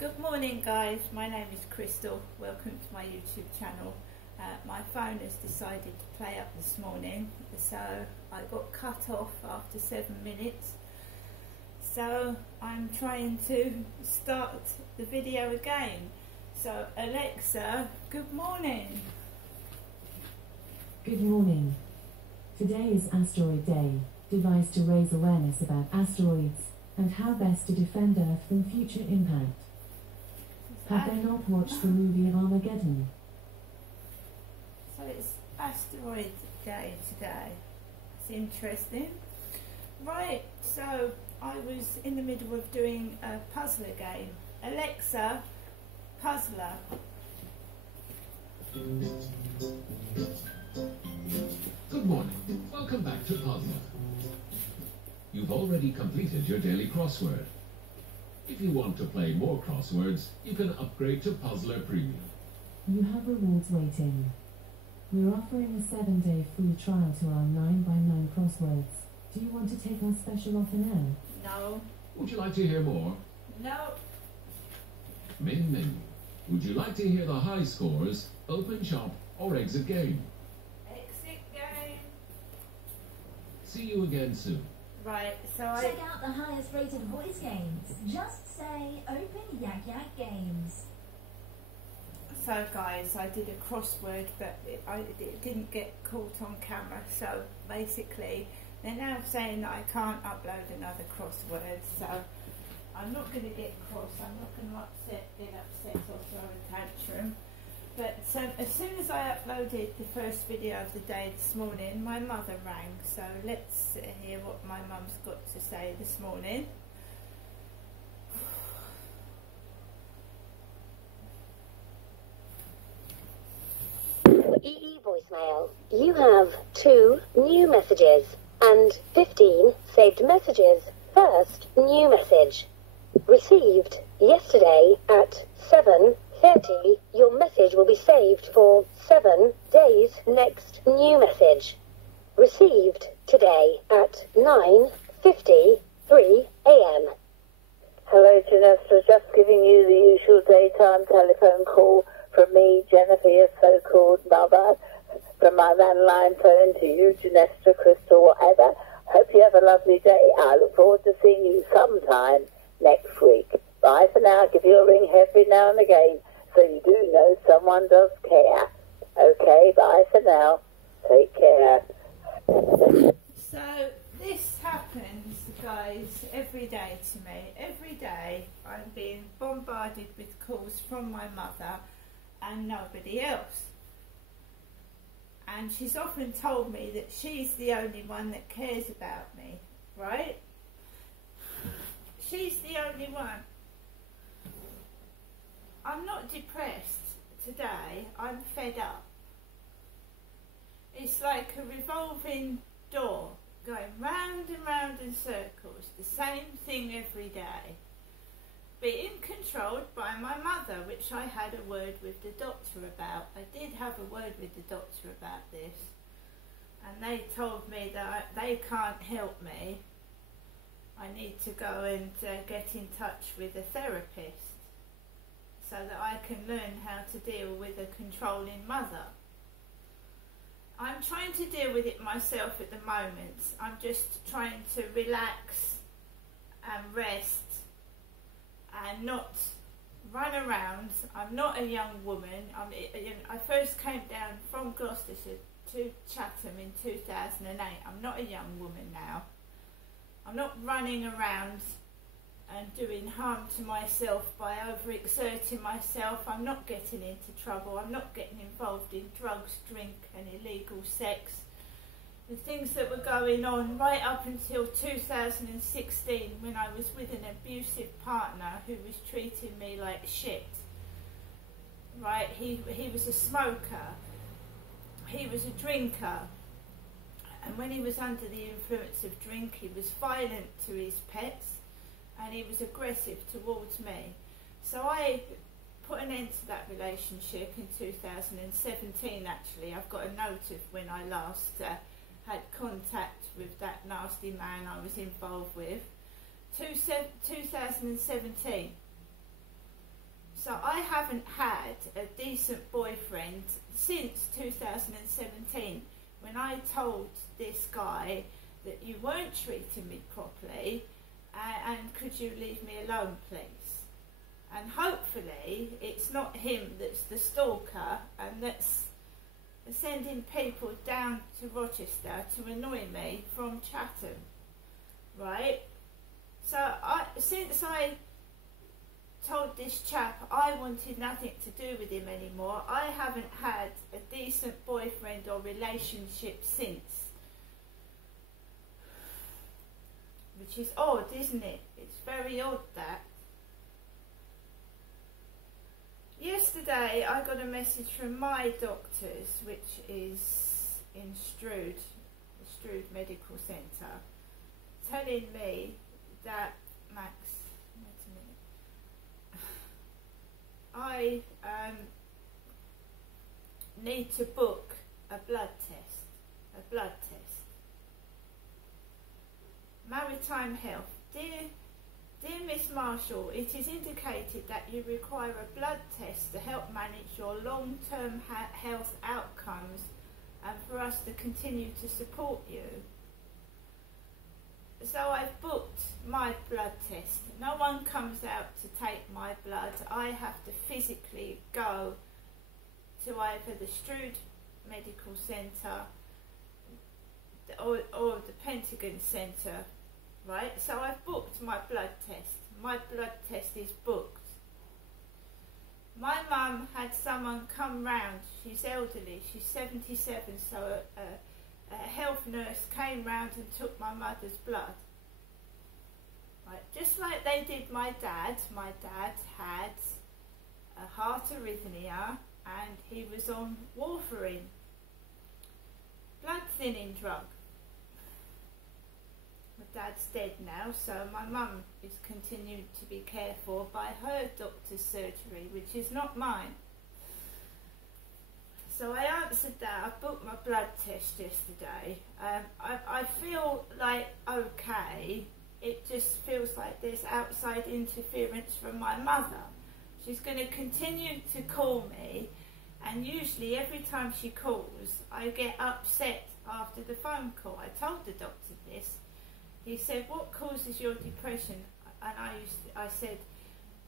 Good morning guys, my name is Crystal. Welcome to my YouTube channel. My phone has decided to play up this morning, so I got cut off after 7 minutes. So I'm trying to start the video again. So Alexa, good morning. Good morning. Today is Asteroid Day, devised to raise awareness about asteroids and how best to defend Earth from future impact. Have they not watched the movie Armageddon? So it's Asteroid Day today. It's interesting. Right, so I was in the middle of doing a puzzler game. Alexa, puzzler. Good morning. Welcome back to Puzzler. You've already completed your daily crossword. If you want to play more crosswords, you can upgrade to Puzzler Premium. You have rewards waiting. We're offering a 7-day free trial to our 9x9 crosswords. Do you want to take our special offer now? No. Would you like to hear more? No. Main menu. Would you like to hear the high scores, open shop, or exit game? Exit game. See you again soon. Right, so Check out the highest rated voice games. Just say Open Yak Yak Games. So guys, I did a crossword, but it didn't get caught on camera. So basically, they're now saying that I can't upload another crossword. So I'm not going to get cross. I'm not going to get upset or throw a tantrum. But as soon as I uploaded the first video of the day this morning, my mother rang. So let's hear what my mum's got to say this morning. EE voicemail. You have 2 new messages and 15 saved messages. First new message. Received yesterday at 7:30. Your message will be saved for 7 days. Next new message. Received today at 9:53 a.m. Hello, Janessa. Just giving you the usual daytime telephone call from me, Jennifer, your so-called mother, from my landline phone to you, Janessa, Crystal, whatever. Hope you have a lovely day. I look forward to seeing you sometime next week. Bye for now. Give you a ring every now and again so you do know someone does care. Okay, bye for now. Take care. So this happens, guys, every day to me. Every day I'm being bombarded with calls from my mother and nobody else. And she's often told me that she's the only one that cares about me, right? She's the only one. I'm not depressed today, I'm fed up. It's like a revolving door, going round and round in circles, the same thing every day. Being controlled by my mother, which I had a word with the doctor about. I did have a word with the doctor about this, and they told me that they can't help me. I need to go and get in touch with a therapist so that I can learn how to deal with a controlling mother. I'm trying to deal with it myself at the moment. I'm just trying to relax and rest and not run around. I'm not a young woman. I first came down from Gloucestershire to Chatham in 2008. I'm not a young woman now. I'm not running around and doing harm to myself by overexerting myself. I'm not getting into trouble. I'm not getting involved in drugs, drink and illegal sex. The things that were going on right up until 2016 when I was with an abusive partner who was treating me like shit. Right, he was a smoker. He was a drinker. And when he was under the influence of drink, he was violent to his pets and he was aggressive towards me. So I put an end to that relationship in 2017 actually. I've got a note of when I last had contact with that nasty man I was involved with. 2017. So I haven't had a decent boyfriend since 2017, when I told this guy that you weren't treating me properly, and could you leave me alone, please? And hopefully it's not him that's the stalker and that's sending people down to Rochester to annoy me from Chatham, right? So since I told this chap I wanted nothing to do with him anymore, I haven't had a decent boyfriend or relationship since. Which is odd, isn't it? It's very odd that. Yesterday I got a message from my doctors, which is in Strood, the Strood Medical Centre, telling me that, Max, wait a minute, I need to book a blood test. Maritime Health. Dear Miss Marshall, it is indicated that you require a blood test to help manage your long-term health outcomes and for us to continue to support you. So I've booked my blood test. No one comes out to take my blood. I have to physically go to either the Strood Medical Centre or the Pentagon Centre. Right, so I've booked my blood test. My blood test is booked. My mum had someone come round. She's elderly, she's 77, so a health nurse came round and took my mother's blood. Right, just like they did my dad. My dad had a heart arrhythmia and he was on warfarin, blood thinning drug. My dad's dead now, so my mum is continued to be cared for by her doctor's surgery, which is not mine. So I answered that. I booked my blood test yesterday. I feel like okay. It just feels like there's outside interference from my mother. She's going to continue to call me, and usually every time she calls I get upset after the phone call. I told the doctor this. He said, what causes your depression? And I said,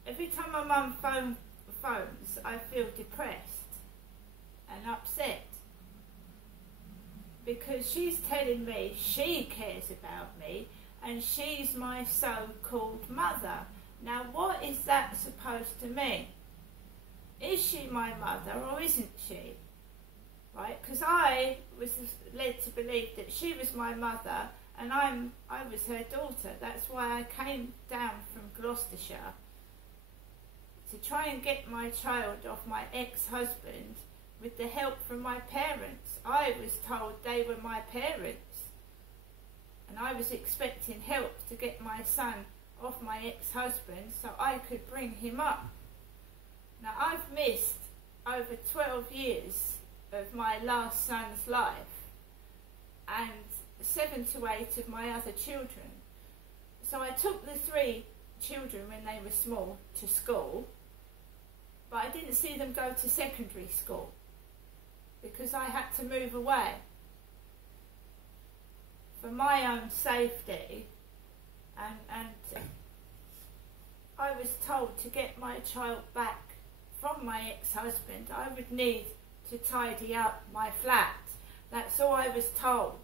every time my mum phones, I feel depressed and upset. Because she's telling me she cares about me and she's my so-called mother. Now what is that supposed to mean? Is she my mother or isn't she? Right? Because I was led to believe that she was my mother and I was her daughter. That's why I came down from Gloucestershire to try and get my child off my ex-husband with the help from my parents. I was told they were my parents, and I was expecting help to get my son off my ex-husband so I could bring him up. Now I've missed over 12 years of my last son's life and 7 to 8 of my other children. So I took the 3 children when they were small to school, but I didn't see them go to secondary school because I had to move away for my own safety, and I was told to get my child back from my ex-husband I would need to tidy up my flat. That's all I was told.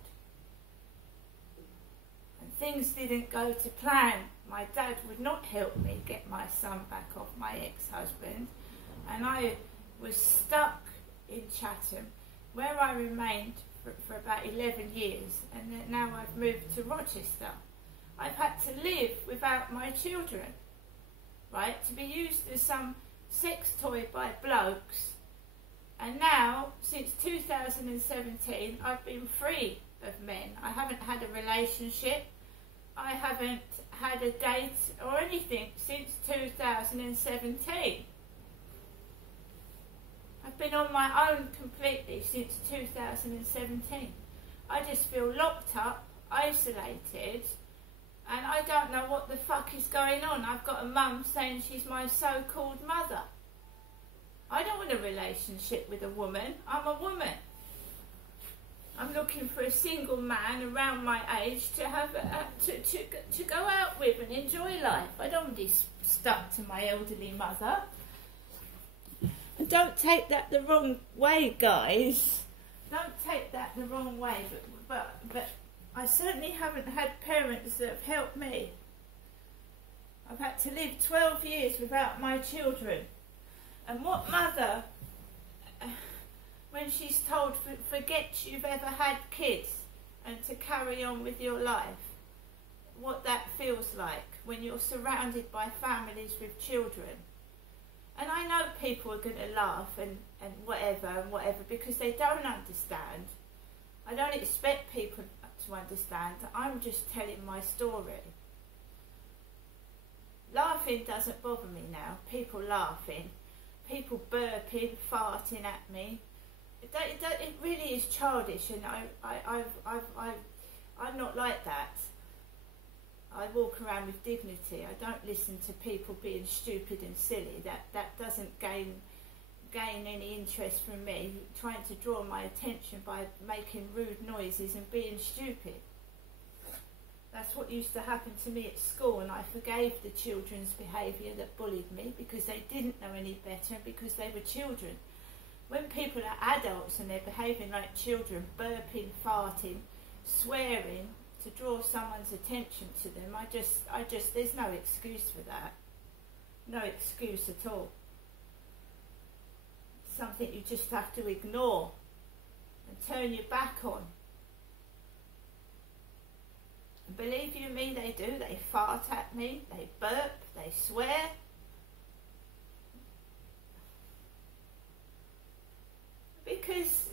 And things didn't go to plan. My dad would not help me get my son back off my ex-husband, and I was stuck in Chatham, where I remained for about 11 years, and then now I've moved to Rochester. I've had to live without my children, right, to be used as some sex toy by blokes, and now, since 2017, I've been free of men. I haven't had a relationship, I haven't had a date or anything since 2017. I've been on my own completely since 2017. I just feel locked up, isolated, and I don't know what the fuck is going on. I've got a mum saying she's my so-called mother. I don't want a relationship with a woman. I'm a woman. I'm looking for a single man around my age to have to go out with and enjoy life. I don't want to be stuck to my elderly mother. And don't take that the wrong way, guys. Don't take that the wrong way. But I certainly haven't had parents that have helped me. I've had to live 12 years without my children. And what mother, when she's told, forget you've ever had kids and to carry on with your life, what that feels like when you're surrounded by families with children. And I know people are going to laugh and whatever because they don't understand. I don't expect people to understand. I'm just telling my story. Laughing doesn't bother me now. People laughing, people burping, farting at me. It really is childish, and I'm not like that. I walk around with dignity. I don't listen to people being stupid and silly. That doesn't gain any interest from me. Trying to draw my attention by making rude noises and being stupid. That's what used to happen to me at school, and I forgave the children's behaviour that bullied me because they didn't know any better and because they were children. When people are adults and they're behaving like children, burping, farting, swearing to draw someone's attention to them, I just there's no excuse for that. No excuse at all. Something you just have to ignore and turn your back on. And believe you me, they do. They fart at me, they burp, they swear. Because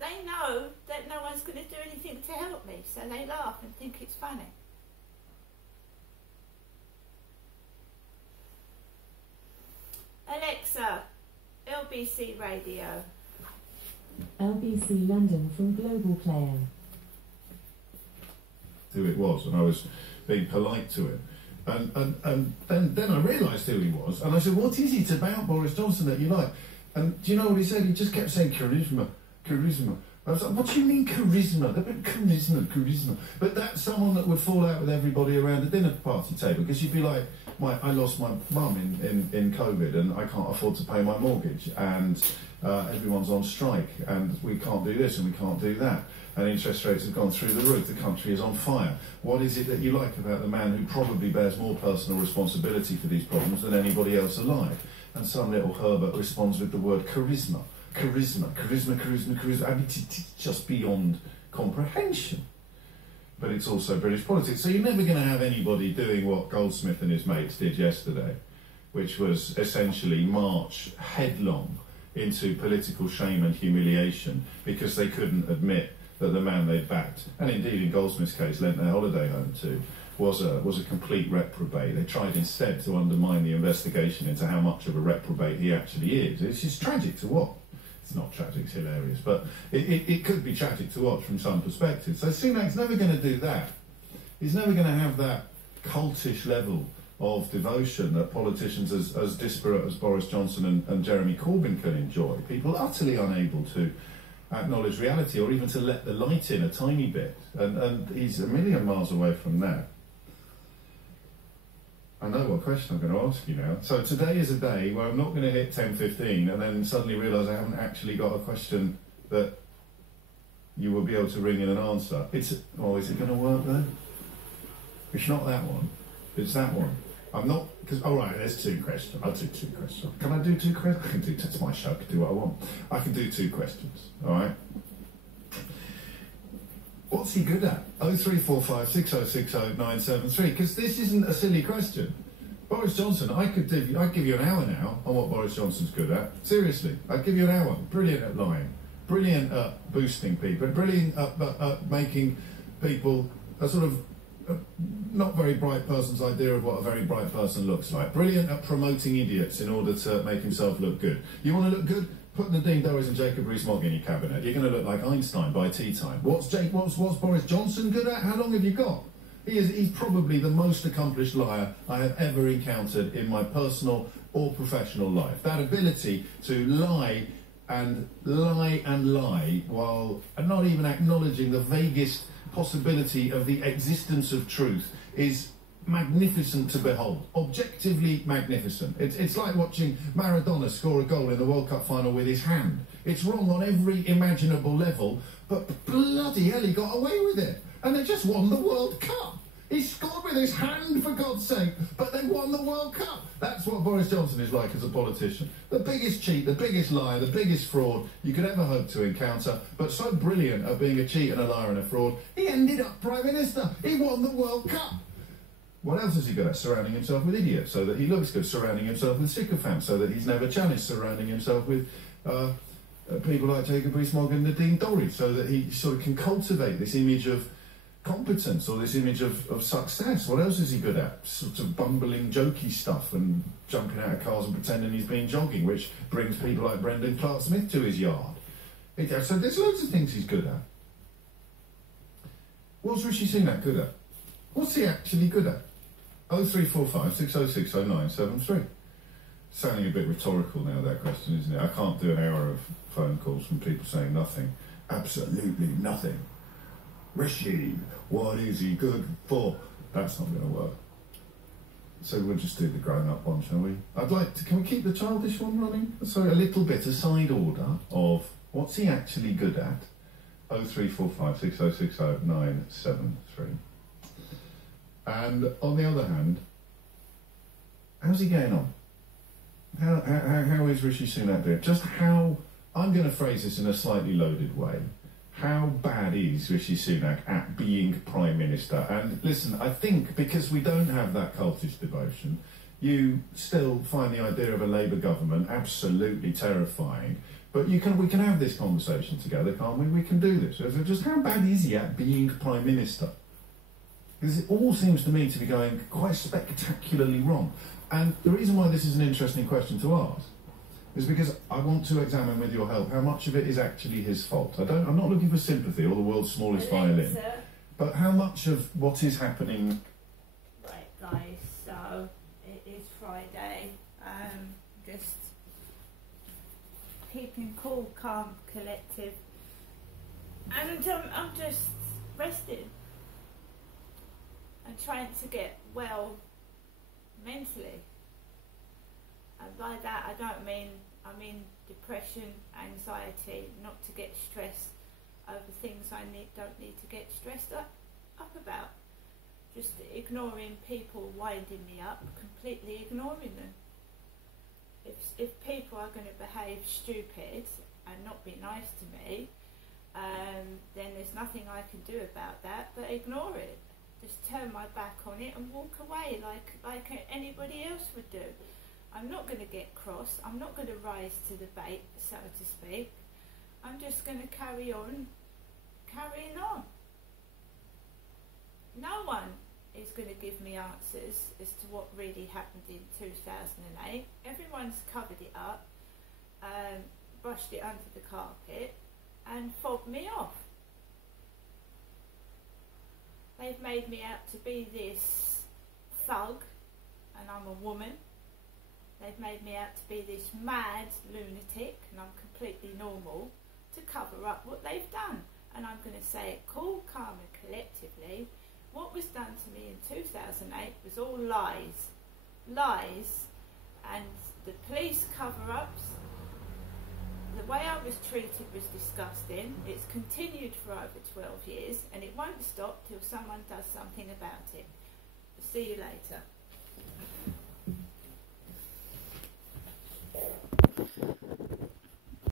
they know that no one's going to do anything to help me, so they laugh and think it's funny. Alexa, LBC Radio. LBC London from Global Player. Who it was, and I was being polite to him. And then I realised who he was, and I said, what is it about Boris Johnson that you like? And do you know what he said? He just kept saying charisma, charisma. I was like, what do you mean charisma? Charisma. But that's someone that would fall out with everybody around the dinner party table, because you'd be like, I lost my mum in COVID and I can't afford to pay my mortgage, and everyone's on strike and we can't do this and we can't do that, and interest rates have gone through the roof, the country is on fire. What is it that you like about the man who probably bears more personal responsibility for these problems than anybody else alive? And some little Herbert responds with the word charisma. Charisma. I mean, it's just beyond comprehension. But it's also British politics. So you're never going to have anybody doing what Goldsmith and his mates did yesterday, which was essentially march headlong into political shame and humiliation because they couldn't admit that the man they backed, and indeed in Goldsmith's case lent their holiday home to, was a complete reprobate. They tried instead to undermine the investigation into how much of a reprobate he actually is. It's just tragic to watch. It's not tragic, it's hilarious, but it could be tragic to watch from some perspectives. So Sunak's never going to do that. He's never going to have that cultish level of devotion that politicians as disparate as Boris Johnson and Jeremy Corbyn can enjoy. People utterly unable to acknowledge reality or even to let the light in a tiny bit. And he's a million miles away from that. I know what question I'm going to ask you now. So today is a day where I'm not going to hit 10:15 and then suddenly realise I haven't actually got a question that you will be able to ring in and answer. Is it going to work there? It's not that one. It's that one. I'm not, because, all right, there's two questions. I'll do two questions. Can I do two questions? I can do, it's my show, I can do what I want. I can do two questions, all right? What's he good at? 0345 6060 973, because this isn't a silly question. Boris Johnson, I'd give you an hour now on what Boris Johnson's good at. Seriously, I'd give you an hour. Brilliant at lying. Brilliant at boosting people. Brilliant at making people a sort of not very bright person's idea of what a very bright person looks like. Brilliant at promoting idiots in order to make himself look good. You want to look good? Put Nadine Dorries and Jacob Rees-Mogg in your cabinet. You're going to look like Einstein by tea time. What's Boris Johnson good at? How long have you got? He's probably the most accomplished liar I have ever encountered in my personal or professional life. That ability to lie and lie and lie while not even acknowledging the vaguest possibility of the existence of truth is magnificent to behold. Objectively magnificent. It's like watching Maradona score a goal in the World Cup final with his hand. It's wrong on every imaginable level, but bloody hell, he got away with it. And they just won the World Cup. He scored with his hand, for God's sake, but they won the World Cup. That's what Boris Johnson is like as a politician. The biggest cheat, the biggest liar, the biggest fraud you could ever hope to encounter, but so brilliant at being a cheat and a liar and a fraud, he ended up Prime Minister. He won the World Cup. What else is he good at? Surrounding himself with idiots so that he looks good. Surrounding himself with sycophants so that he's never challenged. Surrounding himself with people like Jacob Rees-Mogg and Nadine Dorries so that he sort of can cultivate this image of competence or this image of success. What else is he good at? Sort of bumbling, jokey stuff and jumping out of cars and pretending he's been jogging, which brings people like Brendan Clark-Smith to his yard. So there's loads of things he's good at. What's Rishi Sunak good at? What's he actually good at? 0345 606 0973. Sounding a bit rhetorical now, that question, isn't it? I can't do an hour of phone calls from people saying nothing. Absolutely nothing. Rishi, what is he good for? That's not going to work. So we'll just do the grown-up one, shall we? I'd like to... Can we keep the childish one running? So a little bit, a side order of what's he actually good at? 0345 606 0973. And on the other hand, how's he getting on? How is Rishi Sunak doing? Just how... I'm going to phrase this in a slightly loaded way. How bad is Rishi Sunak at being Prime Minister? And listen, I think because we don't have that cultish devotion, you still find the idea of a Labour government absolutely terrifying. But we can have this conversation together, can't we? We can do this. So just how bad is he at being Prime Minister? Because it all seems to me to be going quite spectacularly wrong. And the reason why this is an interesting question to ask is because I want to examine with your help how much of it is actually his fault. I'm not looking for sympathy or the world's smallest violin, but how much of what is happening... Right, guys, so it is Friday. Just keeping cool, calm, collective. And I'm just resting and trying to get well mentally. And by that I mean depression, anxiety, not to get stressed over things I don't need to get stressed up about. Just ignoring people winding me up, completely ignoring them. If people are going to behave stupid and not be nice to me, then there's nothing I can do about that but ignore it. Just turn my back on it and walk away like anybody else would do. I'm not going to get cross. I'm not going to rise to the bait, so to speak. I'm just going to carrying on. No one is going to give me answers as to what really happened in 2008. Everyone's covered it up, brushed it under the carpet and fobbed me off. They've made me out to be this thug, and I'm a woman. They've made me out to be this mad lunatic, and I'm completely normal, to cover up what they've done. And I'm going to say it cool, calm and collectively. What was done to me in 2008 was all lies. Lies. And the police cover-ups, the way I was treated was disgusting. It's continued for over 12 years, and it won't stop till someone does something about it. See you later.